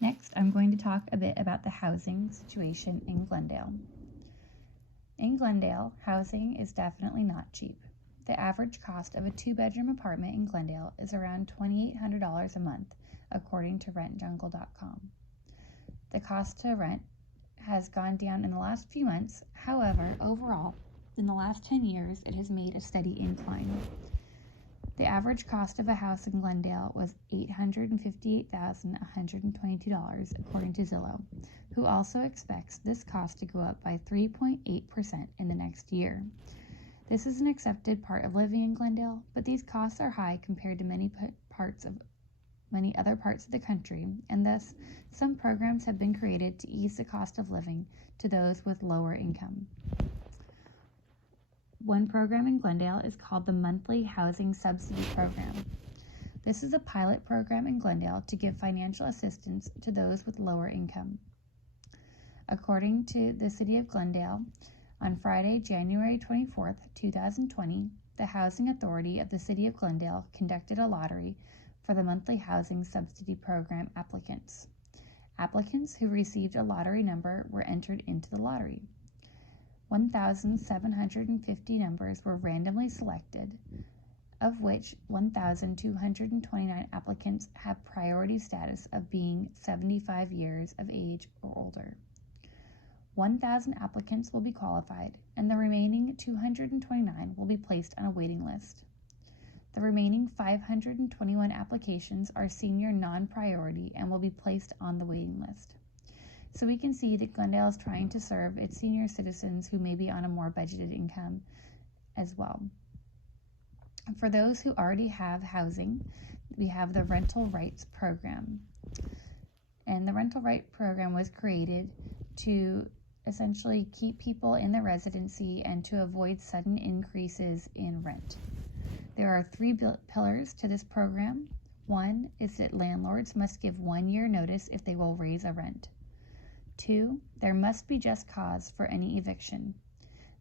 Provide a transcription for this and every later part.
Next, I'm going to talk a bit about the housing situation in Glendale. In Glendale, housing is definitely not cheap. The average cost of a 2-bedroom apartment in Glendale is around $2,800 a month, according to rentjungle.com. The cost to rent has gone down in the last few months. However, overall, in the last 10 years, it has made a steady incline. The average cost of a house in Glendale was $858,122, according to Zillow, who also expects this cost to go up by 3.8% in the next year. This is an accepted part of living in Glendale, but these costs are high compared to many other parts of the country, and thus some programs have been created to ease the cost of living to those with lower income. One program in Glendale is called the Monthly Housing Subsidy Program. This is a pilot program in Glendale to give financial assistance to those with lower income. According to the City of Glendale, on Friday, January 24th, 2020, the Housing Authority of the City of Glendale conducted a lottery for the Monthly Housing Subsidy Program applicants. Applicants who received a lottery number were entered into the lottery. 1,750 numbers were randomly selected, of which 1,229 applicants have priority status of being 75 years of age or older. 1,000 applicants will be qualified, and the remaining 229 will be placed on a waiting list. The remaining 521 applications are senior non-priority and will be placed on the waiting list. So we can see that Glendale is trying to serve its senior citizens who may be on a more budgeted income as well. For those who already have housing, we have the Rental Rights Program. And the Rental Right Program was created to essentially keep people in the residency and to avoid sudden increases in rent. There are 3 pillars to this program. One is that landlords must give 1 year notice if they will raise a rent. 2, there must be just cause for any eviction.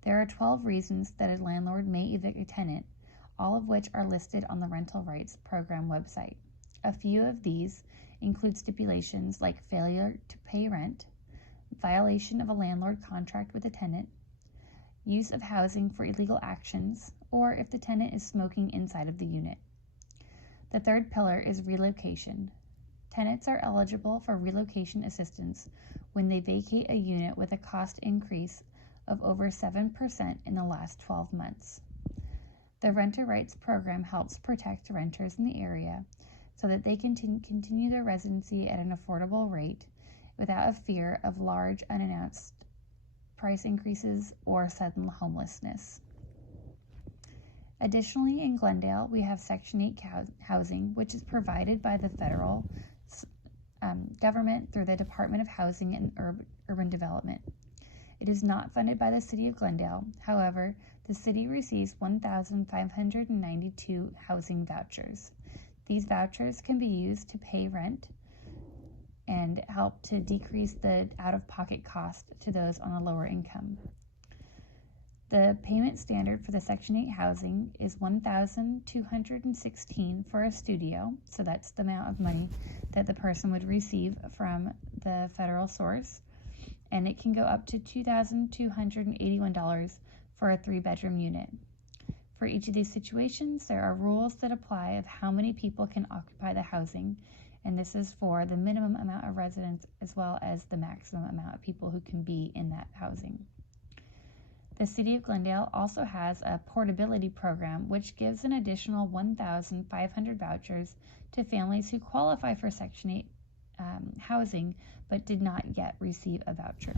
There are 12 reasons that a landlord may evict a tenant, all of which are listed on the Rental Rights Program website. A few of these include stipulations like failure to pay rent, violation of a landlord contract with a tenant, use of housing for illegal actions, or if the tenant is smoking inside of the unit. The third pillar is relocation. Tenants are eligible for relocation assistance when they vacate a unit with a cost increase of over 7% in the last 12 months. The Renter Rights Program helps protect renters in the area so that they can continue their residency at an affordable rate without a fear of large unannounced price increases or sudden homelessness. Additionally, in Glendale, we have Section 8 housing, which is provided by the federal government through the Department of Housing and Urban Development. It is not funded by the City of Glendale. However, the city receives 1,592 housing vouchers. These vouchers can be used to pay rent and help to decrease the out-of-pocket cost to those on a lower income. The payment standard for the Section 8 housing is $1,216 for a studio, so that's the amount of money that the person would receive from the federal source, and it can go up to $2,281 for a 3-bedroom unit. For each of these situations, there are rules that apply of how many people can occupy the housing, and this is for the minimum amount of residents as well as the maximum amount of people who can be in that housing. The City of Glendale also has a portability program which gives an additional 1,500 vouchers to families who qualify for Section 8 housing but did not yet receive a voucher.